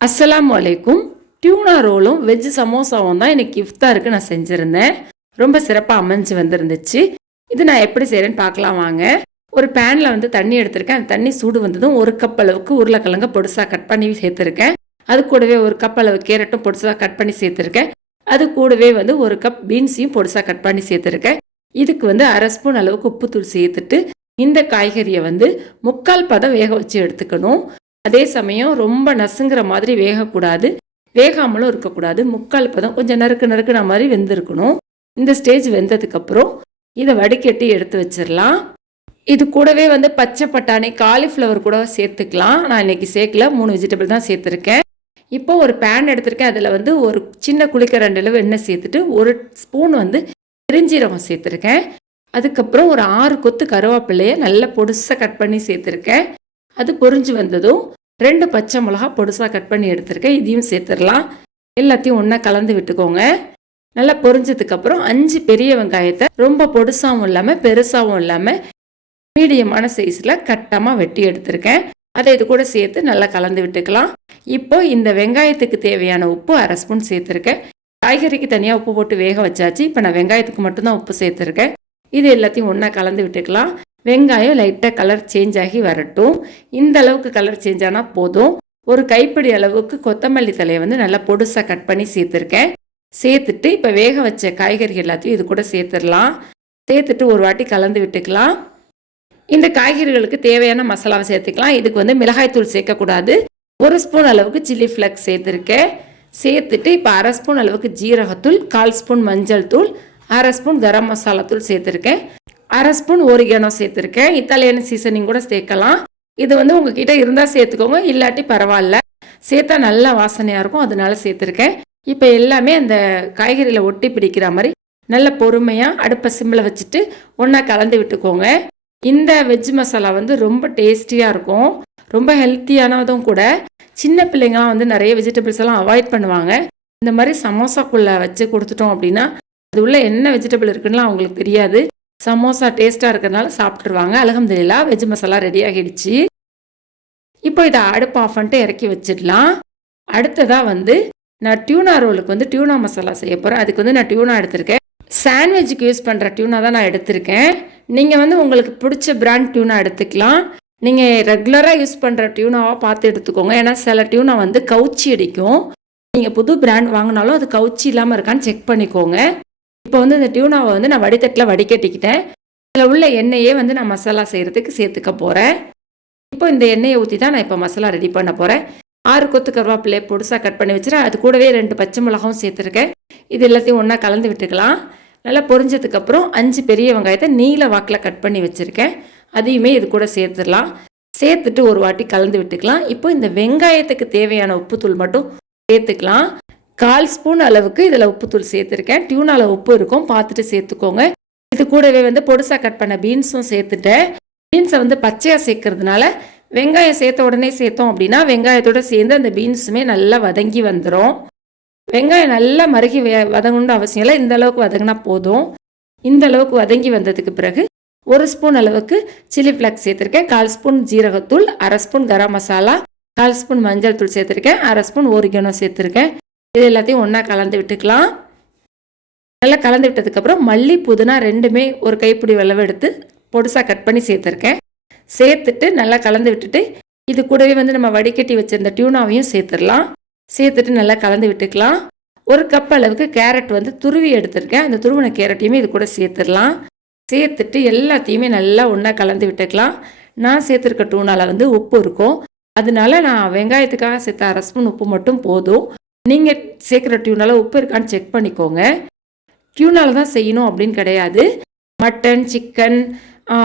அஸ்லாம் வலைக்கும் tuna ரோலும் veg சமோசாவும் தான் எனக்கு இஃப்தாருக்கு நான் செஞ்சுருந்தேன். ரொம்ப சிறப்பாக அமைஞ்சு வந்திருந்துச்சு. இது நான் எப்படி செய்கிறேன்னு பார்க்கலாம் வாங்க. ஒரு பேனில் வந்து தண்ணி எடுத்திருக்கேன். அந்த தண்ணி சூடு வந்ததும் ஒரு கப் அளவுக்கு உருளைக்கிழங்க பொடுசாக கட் பண்ணி சேர்த்துருக்கேன். அது கூடவே ஒரு கப் அளவு கேரட்டும் பொடுசாக கட் பண்ணி சேர்த்துருக்கேன். அது கூடவே வந்து ஒரு கப் பீன்ஸையும் பொடிசாக கட் பண்ணி சேர்த்துருக்கேன். இதுக்கு வந்து அரை ஸ்பூன் அளவுக்கு உப்புத்தூள் சேர்த்துட்டு இந்த காய்கறியை வந்து முக்கால் பதம் வேக வச்சு எடுத்துக்கணும். அதே சமயம் ரொம்ப நசுங்கிற மாதிரி வேகக்கூடாது. வேகாமலும் இருக்கக்கூடாது. முக்கால் பதம் கொஞ்சம் நறுக்கு நறுக்குன மாதிரி வெந்திருக்கணும். இந்த ஸ்டேஜ் வெந்ததுக்கப்புறம் இதை வடிகட்டி எடுத்து வச்சிடலாம். இது கூடவே வந்து பச்சை பட்டாணி காலிஃப்ளவர் கூட சேர்த்துக்கலாம். நான் இன்னைக்கு சேர்க்கல. மூணு வெஜிடபிள் தான் சேர்த்துருக்கேன். இப்போ ஒரு பேன் எடுத்திருக்கேன். அதில் வந்து ஒரு சின்ன குளிக்கரண்டு அளவு எண்ணெய் சேர்த்துட்டு ஒரு ஸ்பூன் வந்து பெருஞ்சீரகம் சேர்த்துருக்கேன். அதுக்கப்புறம் ஒரு ஆறு கொத்து கருவேப்பிலையை நல்லா பொடுசாக கட் பண்ணி சேர்த்துருக்கேன். அது பொரிஞ்சு வந்ததும் ரெண்டு பச்சை மிளகா பொடுசாக கட் பண்ணி எடுத்திருக்கேன். இதையும் சேர்த்துடலாம். எல்லாத்தையும் ஒன்றா கலந்து விட்டுக்கோங்க. நல்லா பொரிஞ்சதுக்கப்புறம் அஞ்சு பெரிய வெங்காயத்தை ரொம்ப பொடுசாகவும் இல்லாமல் பெருசாகவும் இல்லாமல் மீடியமான சைஸில் கட்டமாக வெட்டி எடுத்திருக்கேன். அதை இது கூட சேர்த்து நல்லா கலந்து விட்டுக்கலாம். இப்போ இந்த வெங்காயத்துக்கு தேவையான உப்பு அரை ஸ்பூன் சேர்த்துருக்கேன். காய்கறிக்கு தனியாக உப்பு போட்டு வேக வச்சாச்சு. இப்போ நான் வெங்காயத்துக்கு மட்டும்தான் உப்பு சேர்த்துருக்கேன். இது எல்லாத்தையும் ஒன்றா கலந்து விட்டுக்கலாம். வெங்காயம் லைட்டாக கலர் சேஞ்ச் ஆகி வரட்டும். இந்த அளவுக்கு கலர் சேஞ்ச் ஆனால் போதும். ஒரு கைப்பிடி அளவுக்கு கொத்தமல்லி தலையை வந்து நல்லா பொடுசாக கட் பண்ணி சேர்த்துருக்கேன். சேர்த்துட்டு இப்போ வேக வச்ச காய்கறி எல்லாத்தையும் இது கூட சேர்த்துடலாம். சேர்த்துட்டு ஒரு வாட்டி கலந்து விட்டுக்கலாம். இந்த காய்கறிகளுக்கு தேவையான மசாலாவை சேர்த்துக்கலாம். இதுக்கு வந்து மிளகாய்த்தூள் சேர்க்கக்கூடாது. ஒரு ஸ்பூன் அளவுக்கு சில்லி ஃப்ளக்ஸ் சேர்த்துருக்கேன். சேர்த்துட்டு இப்போ அரை ஸ்பூன் அளவுக்கு ஜீரகத்தூள் கால் ஸ்பூன் மஞ்சள் தூள் அரை ஸ்பூன் கரம் மசாலா தூள் சேர்த்துருக்கேன். அரை ஸ்பூன் ஓரிகானோ சேர்த்துருக்கேன். இத்தாலியன் சீசனிங் கூட சேர்க்கலாம். இது வந்து உங்ககிட்ட இருந்தால் சேர்த்துக்கோங்க. இல்லாட்டி பரவாயில்ல. சேர்த்தா நல்லா வாசனையாக இருக்கும். அதனால சேர்த்துருக்கேன். இப்போ எல்லாமே அந்த காய்கறியில் ஒட்டி பிடிக்கிற மாதிரி நல்ல பொறுமையாக அடுப்பை சிம்மில் வச்சுட்டு ஒன்றா கலந்து விட்டுக்கோங்க. இந்த வெஜ் மசாலா வந்து ரொம்ப டேஸ்டியாக இருக்கும். ரொம்ப ஹெல்த்தியானதும் கூட சின்ன பிள்ளைங்களாம் வந்து நிறைய வெஜிடபிள்ஸ் எல்லாம் அவாய்ட் பண்ணுவாங்க. இந்த மாதிரி சமோசாக்குள்ளே வச்சு கொடுத்துட்டோம் அப்படின்னா அது உள்ள என்ன வெஜிடபிள் இருக்குன்னு அவங்களுக்கு தெரியாது. சமோசா டேஸ்ட்டாக இருக்கிறதுனால சாப்பிட்ருவாங்க அலகம்துல்லா வெஜ் மசாலா ரெடி ஆகிடுச்சு. இப்போ இதை அடுப்பு ஆஃப் பண்ணிட்டு இறக்கி வச்சிடலாம். அடுத்ததாக வந்து நான் டியூனா ரோலுக்கு வந்து டியூனா மசாலா செய்ய போகிறேன் அதுக்கு வந்து நான் டியூனா எடுத்திருக்கேன். சாண்ட்விச்சுக்கு யூஸ் பண்ணுற டியூனா தான் நான் எடுத்திருக்கேன். நீங்கள் வந்து உங்களுக்கு பிடிச்ச பிராண்ட் டியூனா எடுத்துக்கலாம். நீங்கள் ரெகுலராக யூஸ் பண்ணுற டியூனாவாக பார்த்து எடுத்துக்கோங்க. ஏன்னா சில டியூனா வந்து கவுச்சி அடிக்கும். நீங்கள் புது பிராண்ட் வாங்கினாலும் அது கவுச்சி இல்லாமல் இருக்கான்னு செக் பண்ணிக்கோங்க. இப்போ வந்து இந்த டியூனாவை வந்து நான் வடித்தட்டில் வடிகட்டிக்கிட்டேன். அதில் உள்ள எண்ணெயே வந்து நான் மசாலா செய்கிறதுக்கு சேர்த்துக்க போகிறேன். இப்போ இந்த எண்ணெயை ஊற்றி தான் நான் இப்போ மசாலா ரெடி பண்ண போகிறேன். ஆறு கொத்து கருவேப்பிலையை பொடுசாக கட் பண்ணி வச்சுருக்கேன் அது கூடவே ரெண்டு பச்சை மிளகாவும் சேர்த்துருக்கேன். இது எல்லாத்தையும் ஒன்றா கலந்து விட்டுக்கலாம். நல்லா பொரிஞ்சதுக்கப்புறம் அஞ்சு பெரிய வெங்காயத்தை நீல வாக்கில் கட் பண்ணி வச்சுருக்கேன். அதையுமே இது கூட சேர்த்துடலாம். சேர்த்துட்டு ஒரு வாட்டி கலந்து விட்டுக்கலாம். இப்போ இந்த வெங்காயத்துக்கு தேவையான உப்புத்தூள் மட்டும் சேர்த்துக்கலாம். கால் ஸ்பூன் அளவுக்கு இதில் உப்புத்தூள் சேர்த்துருக்கேன். டியூனால் உப்பு இருக்கும் பார்த்துட்டு சேர்த்துக்கோங்க. இது கூடவே வந்து பொடுசாக கட் பண்ண பீன்ஸும் சேர்த்துட்டேன். பீன்ஸை வந்து பச்சையாக சேர்க்கறதுனால வெங்காயம் சேர்த்த உடனே சேர்த்தோம் அப்படின்னா வெங்காயத்தோட சேர்ந்து அந்த பீன்ஸுமே நல்லா வதங்கி வந்துடும் வெங்காயம் நல்லா மருகி வே- வதங்கணும்னு அவசியம் இல்லை. இந்த அளவுக்கு வதங்கினா போதும். இந்த அளவுக்கு வதங்கி வந்ததுக்கு பிறகு ஒரு ஸ்பூன் அளவுக்கு சில்லி ஃப்ளாக்ஸ் சேர்த்துருக்கேன். கால் ஸ்பூன் ஜீரகத்தூள் அரை ஸ்பூன் கரம் மசாலா கால் ஸ்பூன் மஞ்சள் தூள் சேர்த்துருக்கேன். அரை ஸ்பூன் ஓரிகனோ சேர்த்துருக்கேன். இது எல்லாத்தையும் ஒன்றா கலந்து விட்டுக்கலாம். நல்லா கலந்து விட்டதுக்கப்புறம் மல்லி புதினா ரெண்டுமே ஒரு கைப்பிடி அளவு எடுத்து பொடுசாக கட் பண்ணி சேர்த்துருக்கேன். சேர்த்துட்டு நல்லா கலந்து விட்டுட்டு இது கூடவே வந்து நம்ம வடிகட்டி வச்சிருந்த டியூனாவையும் சேர்த்துடலாம். சேர்த்துட்டு நல்லா கலந்து விட்டுக்கலாம். ஒரு கப் அளவுக்கு கேரட் வந்து துருவி எடுத்திருக்கேன். அந்த துருவின கேரட்டையுமே இது கூட சேர்த்துடலாம். சேர்த்துட்டு எல்லாத்தையுமே நல்லா ஒன்றா கலந்து விட்டுக்கலாம். நான் சேர்த்துருக்க டூனாவில் வந்து உப்பு இருக்கும். அதனால நான் வெங்காயத்துக்காக சேர்த்த அரை ஸ்பூன் உப்பு மட்டும் போதும். நீங்கள் சேர்க்குற டியூனால உப்பு இருக்கான்னு செக் பண்ணிக்கோங்க. டியூனால தான் செய்யணும் அப்படின்னு கிடையாது. மட்டன் சிக்கன்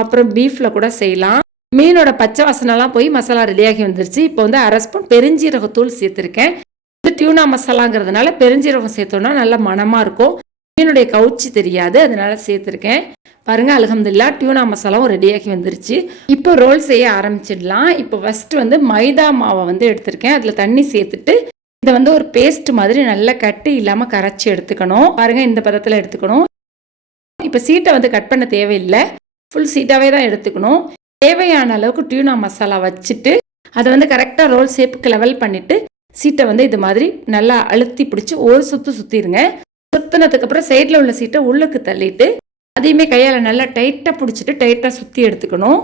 அப்புறம் பீஃபில் கூட செய்யலாம். மீனோட பச்சை வாசனைலாம் போய் மசாலா ரெடியாகி வந்துருச்சு. இப்போ வந்து அரை ஸ்பூன் பெருஞ்சீரகத்தூள் சேர்த்துருக்கேன். இது டியூனா மசாலாங்கிறதுனால பெருஞ்சீரகம் சேர்த்தோன்னா நல்ல மணமாக இருக்கும். மீனுடைய கவுச்சி தெரியாது அதனால சேர்த்துருக்கேன். பாருங்க அலகம்துல்லா டியூனா மசாலாவும் ரெடியாகி வந்துருச்சு. இப்போ ரோல் செய்ய ஆரம்பிச்சிடலாம். இப்போ ஃபஸ்ட்டு வந்து மைதா மாவை வந்து எடுத்திருக்கேன். அதில் தண்ணி சேர்த்துட்டு இதை வந்து ஒரு பேஸ்ட் மாதிரி நல்லா கட்டு இல்லாமல் கரைச்சி எடுத்துக்கணும். பாருங்கள் இந்த பதத்தில் எடுத்துக்கணும். இப்போ சீட்டை வந்து கட் பண்ண தேவையில்லை. ஃபுல் சீட்டாகவே தான் எடுத்துக்கணும். தேவையான அளவுக்கு டியூனா மசாலா வச்சுட்டு அதை வந்து கரெக்டாக ரோல் ஷேப்புக்கு லெவல் பண்ணிவிட்டு சீட்டை வந்து இது மாதிரி நல்லா அழுத்தி பிடிச்சி ஒரு சுற்று சுற்றிடுங்க சுற்றினதுக்கப்புறம் சைடில் உள்ள சீட்டை உள்ளுக்கு தள்ளிட்டு அதையுமே கையால் நல்லா டைட்டாக பிடிச்சிட்டு டைட்டாக சுற்றி எடுத்துக்கணும்.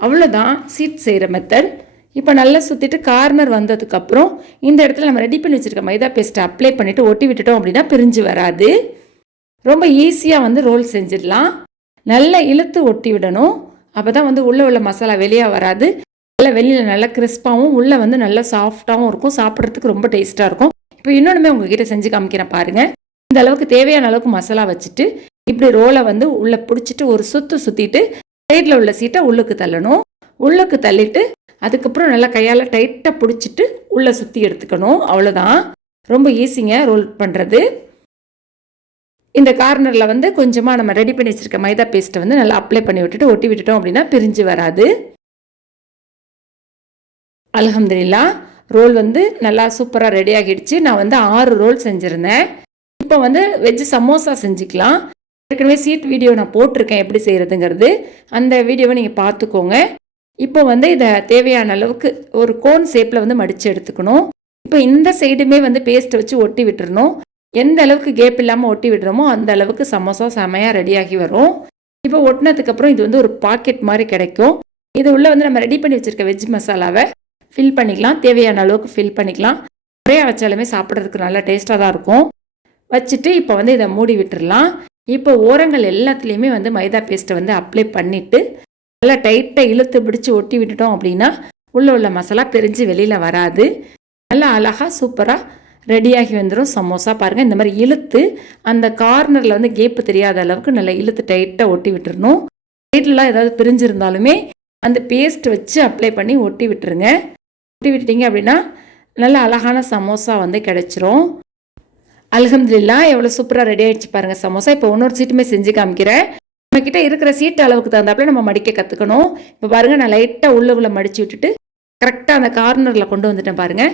அவ்வளோதான் சீட் செய்கிற மெத்தட் இப்போ நல்லா சுற்றிட்டு கார்னர் வந்ததுக்கப்புறம் இந்த இடத்துல நம்ம ரெடி பண்ணி வச்சுருக்க மைதா பேஸ்ட்டை அப்ளை பண்ணிவிட்டு ஒட்டி விட்டுட்டோம் அப்படின்னா பிரிஞ்சு வராது. ரொம்ப ஈஸியாக வந்து ரோல் செஞ்சிடலாம். நல்லா இழுத்து ஒட்டி விடணும். அப்போ தான் வந்து உள்ளே உள்ள மசாலா வெளியே வராது. நல்லா வெளியில் நல்லா கிறிஸ்பாகவும் உள்ளே வந்து நல்லா சாஃப்டாகவும் இருக்கும். சாப்பிட்றதுக்கு ரொம்ப டேஸ்ட்டாக இருக்கும். இப்போ இன்னொன்றுமே உங்ககிட்ட செஞ்சு காமிக்கிறேன் பாருங்கள் இந்த அளவுக்கு தேவையான அளவுக்கு மசாலா வச்சுட்டு இப்படி ரோலை வந்து உள்ளே பிடிச்சிட்டு ஒரு சுற்று சுற்றிட்டு சைடில் உள்ள சீட்டை உள்ளுக்கு தள்ளணும். உள்ளுக்கு தள்ளிட்டு அதுக்கப்புறம் நல்லா கையால் டைட்டாக பிடிச்சிட்டு உள்ளே சுற்றி எடுத்துக்கணும். அவ்வளோதான் ரொம்ப ஈஸிங்க ரோல் பண்ணுறது இந்த கார்னரில் வந்து கொஞ்சமாக நம்ம ரெடி பண்ணி வச்சுருக்க மைதா பேஸ்ட்டை வந்து நல்லா அப்ளை பண்ணி விட்டுட்டு ஒட்டி விட்டுட்டோம் அப்படின்னா பிரிஞ்சு வராது. அலகம்துல்லா ரோல் வந்து நல்லா சூப்பராக ரெடி ஆகிடுச்சு. நான் வந்து ஆறு ரோல் செஞ்சுருந்தேன். இப்போ வந்து வெஜ் சமோசா செஞ்சுக்கலாம். ஏற்கனவே சீட் வீடியோ நான் போட்டிருக்கேன் எப்படி செய்கிறதுங்கிறது அந்த வீடியோவை நீங்கள் பார்த்துக்கோங்க. இப்போ வந்து இதை தேவையான அளவுக்கு ஒரு கோன் ஷேப்பில் வந்து மடித்து எடுத்துக்கணும். இப்போ இந்த சைடுமே வந்து பேஸ்ட்டை வச்சு ஒட்டி விட்டுறணும். எந்த அளவுக்கு கேப் இல்லாமல் ஒட்டி விடுறோமோ அந்த அளவுக்கு சமோசா செமையாக ரெடியாகி வரும். இப்போ ஒட்டினதுக்கப்புறம் இது வந்து ஒரு பாக்கெட் மாதிரி கிடைக்கும். இது உள்ளே வந்து நம்ம ரெடி பண்ணி வச்சுருக்க வெஜ் மசாலாவை ஃபில் பண்ணிக்கலாம். தேவையான அளவுக்கு ஃபில் பண்ணிக்கலாம். நிறையா வச்சாலுமே சாப்பிட்றதுக்கு நல்லா டேஸ்ட்டாக தான் இருக்கும். வச்சுட்டு இப்போ வந்து இதை மூடி விட்டுடலாம் இப்போ ஓரங்கள் எல்லாத்துலேயுமே வந்து மைதா பேஸ்ட்டை வந்து அப்ளை பண்ணிவிட்டு நல்லா டைட்டாக இழுத்து பிடிச்சி ஒட்டி விட்டுட்டோம் அப்படின்னா உள்ளே உள்ள மசாலா பிரிஞ்சு வெளியில் வராது. நல்லா அழகாக சூப்பராக ரெடியாகி வந்துடும் சமோசா பாருங்கள் இந்த மாதிரி இழுத்து அந்த கார்னரில் வந்து கேப்பு தெரியாத அளவுக்கு நல்லா இழுத்து டைட்டாக ஒட்டி விட்டுருணும் சைட்லலாம் ஏதாவது பிரிஞ்சிருந்தாலுமே அந்த பேஸ்ட் வச்சு அப்ளை பண்ணி ஒட்டி விட்டுருங்க. ஒட்டி விட்டுட்டீங்க அப்படின்னா நல்ல அழகான சமோசா வந்து கிடச்சிரும். அலகம்துல்லா எவ்வளோ சூப்பராக ரெடி ஆகிடுச்சு பாருங்கள் சமோசா. இப்போ இன்னொரு சீட்டுமே செஞ்சு காமிக்கிறேன். நம்மக்கிட்ட இருக்கிற சீட்டு அளவுக்கு தகுந்தாப்புல நம்ம மடிக்க கற்றுக்கணும் இப்போ பாருங்கள் நான் லைட்டாக உள்ளுக்குள்ளே மடித்து விட்டுட்டு கரெக்டாக அந்த கார்னரில் கொண்டு வந்துட்டேன் பாருங்கள்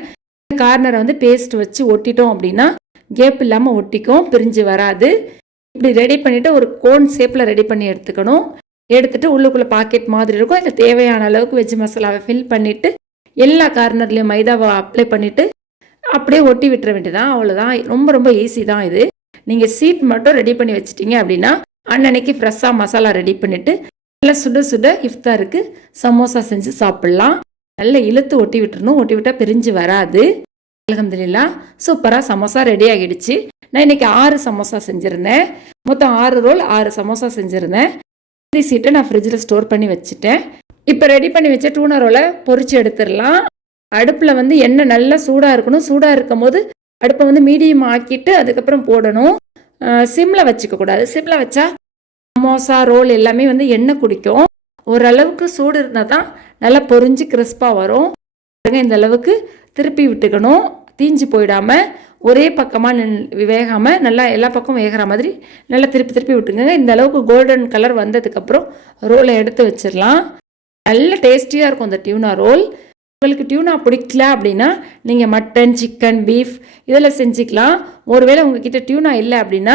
கார்னரை வந்து பேஸ்ட் வச்சு ஒட்டிட்டோம் அப்படின்னா கேப் இல்லாமல் ஒட்டிக்கும் பிரிஞ்சு வராது. இப்படி ரெடி பண்ணிவிட்டு ஒரு கோன் ஷேப்பில் ரெடி பண்ணி எடுத்துக்கணும். எடுத்துகிட்டு உள்ளுக்குள்ளே பாக்கெட் மாதிரி இருக்கும். அதில் தேவையான அளவுக்கு வெஜ் மசாலாவை ஃபில் பண்ணிவிட்டு எல்லா கார்னர்லேயும் மைதாவை அப்ளை பண்ணிவிட்டு அப்படியே ஒட்டி விட்டுற வேண்டியதான் அவ்வளோதான் ரொம்ப ரொம்ப ஈஸி தான் இது. நீங்கள் சீட் மட்டும் ரெடி பண்ணி வச்சிட்டிங்க அப்படின்னா அன்னன்னைக்கு ஃப்ரெஷ்ஷாக மசாலா ரெடி பண்ணிவிட்டு நல்லா சுட சுட இஃப்தாருக்கு சமோசா செஞ்சு சாப்பிட்லாம். நல்லா இழுத்து ஒட்டி விட்டுறணும். ஒட்டி விட்டால் பிரிஞ்சு வராது. அலகம்துல்லா சூப்பராக சமோசா ரெடி ஆகிடுச்சு. நான் இன்றைக்கி ஆறு சமோசா செஞ்சுருந்தேன். மொத்தம் ஆறு ரோல் ஆறு சமோசா செஞ்சுருந்தேன். இந்த சீட்டை நான் ஃப்ரிட்ஜில் ஸ்டோர் பண்ணி வச்சுட்டேன். இப்போ ரெடி பண்ணி வச்ச டூனா ரோலை பொறிச்சு எடுத்துடலாம். அடுப்பில் வந்து எண்ணெய் நல்லா சூடாக இருக்கணும். சூடாக இருக்கும் போது அடுப்பை வந்து மீடியம் ஆக்கிட்டு அதுக்கப்புறம் போடணும். சிம்மில் வச்சுக்க கூடாது. சிம்மில் வச்சா சமோசா ரோல் எல்லாமே வந்து எண்ணெய் குடிக்கும். ஓரளவுக்கு சூடு இருந்தால் தான் நல்லா பொறிஞ்சு கிறிஸ்பாக வரும். இந்த அளவுக்கு திருப்பி விட்டுக்கணும். தீஞ்சு போயிடாமல் ஒரே பக்கமாக நின் வேகாமல் நல்லா எல்லா பக்கமும் வேகிற மாதிரி நல்லா திருப்பி திருப்பி விட்டுங்க இந்த அளவுக்கு கோல்டன் கலர் வந்ததுக்கப்புறம் ரோலை எடுத்து வச்சிடலாம். நல்ல டேஸ்டியாக இருக்கும் இந்த டியூனா ரோல். உங்களுக்கு டியூனா பிடிக்கல அப்படின்னா நீங்கள் மட்டன் சிக்கன் பீஃப் இதில் செஞ்சுக்கலாம். ஒருவேளை உங்ககிட்ட டியூனா இல்லை அப்படின்னா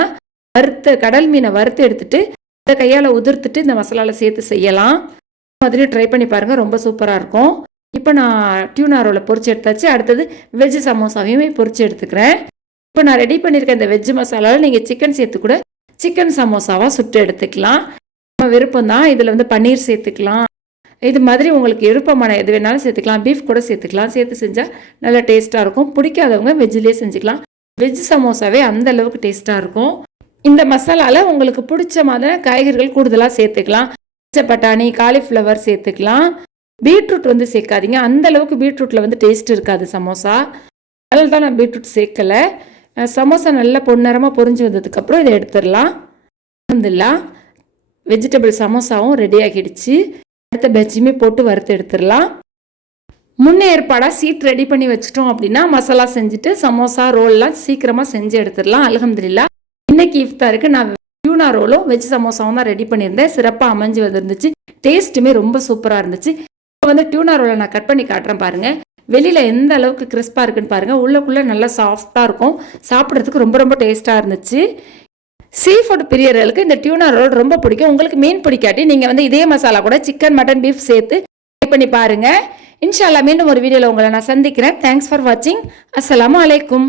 வறுத்த கடல் மீனை வறுத்து எடுத்துட்டு அதை கையால் உதிர்த்துட்டு இந்த மசாலாவில் சேர்த்து செய்யலாம். மாதிரி ட்ரை பண்ணி பாருங்கள் ரொம்ப சூப்பராக இருக்கும். இப்போ நான் டியூனா ரோலை பொறிச்சு எடுத்தாச்சு. அடுத்தது வெஜ்ஜு சமோசாவையுமே பொறிச்சு எடுத்துக்கிறேன். இப்போ நான் ரெடி பண்ணியிருக்க இந்த வெஜ்ஜு மசாலாவில் நீங்கள் சிக்கன் சேர்த்து கூட சிக்கன் சமோசாவாக சுட்டு எடுத்துக்கலாம். நம்ம விருப்பம் தான் இதில் வந்து பன்னீர் சேர்த்துக்கலாம். இது மாதிரி உங்களுக்கு விருப்பமான எது வேணாலும் சேர்த்துக்கலாம். பீஃப் கூட சேர்த்துக்கலாம். சேர்த்து செஞ்சால் நல்லா டேஸ்ட்டாக இருக்கும். பிடிக்காதவங்க வெஜ்ஜிலே செஞ்சுக்கலாம். வெஜ் சமோசாவே அந்த அளவுக்கு டேஸ்ட்டாக இருக்கும். இந்த மசாலாவில் உங்களுக்கு பிடிச்ச மாதிரி காய்கறிகள் கூடுதலாக சேர்த்துக்கலாம். பச்சை பட்டாணி காலிஃப்ளவர் சேர்த்துக்கலாம். பீட்ரூட் வந்து சேர்க்காதீங்க. அந்த அளவுக்கு பீட்ரூட்டில் வந்து டேஸ்ட் இருக்காது சமோசா. அதில் தான் நான் பீட்ரூட் சேர்க்கலை. சமோசா நல்லா பொன்னரமாக பொறிஞ்சு வந்ததுக்கப்புறம் இதை எடுத்துடலாம். வந்துடலாம். வெஜிடபிள் சமோசாவும் ரெடி ஆகிடுச்சு. அடுத்த பஜ்ஜியுமே போட்டு வறுத்து எடுத்துடலாம். முன்னே ஏற்பாடாக சீட் ரெடி பண்ணி வச்சிட்டோம் அப்படின்னா மசாலா செஞ்சுட்டு சமோசா ரோல்லாம் சீக்கிரமாக செஞ்சு எடுத்துடலாம். அலகம்துல்லா இன்னைக்கு இஃப்தாருக்கு நான் டியூனா ரோலும் வெஜ் சமோசாவும் தான் ரெடி பண்ணியிருந்தேன். சிறப்பாக அமைஞ்சு வந்துருந்துச்சு. டேஸ்ட்டுமே ரொம்ப சூப்பராக இருந்துச்சு. இப்போ வந்து டியூனா ரோலை நான் கட் பண்ணி காட்டுறேன் பாருங்கள் வெளியில் எந்த அளவுக்கு கிறிஸ்பாக இருக்குன்னு பாருங்கள் உள்ளக்குள்ளே நல்லா சாஃப்டாக இருக்கும். சாப்பிட்றதுக்கு ரொம்ப ரொம்ப டேஸ்ட்டாக இருந்துச்சு. சீ ஃபுட் பிரியர்களுக்கு இந்த டியூனா ரோல் ரொம்ப பிடிக்கும். உங்களுக்கு மீன் பிடிக்காட்டி நீங்கள் வந்து இதே மசாலா கூட சிக்கன் மட்டன் பீஃப் சேர்த்து ட்ரை பண்ணி பாருங்கள் இன்ஷால்லா மீண்டும் ஒரு வீடியோவில் உங்களை நான் சந்திக்கிறேன். தேங்க்ஸ் ஃபார் வாட்சிங் அஸ்ஸலாமு அலைக்கும்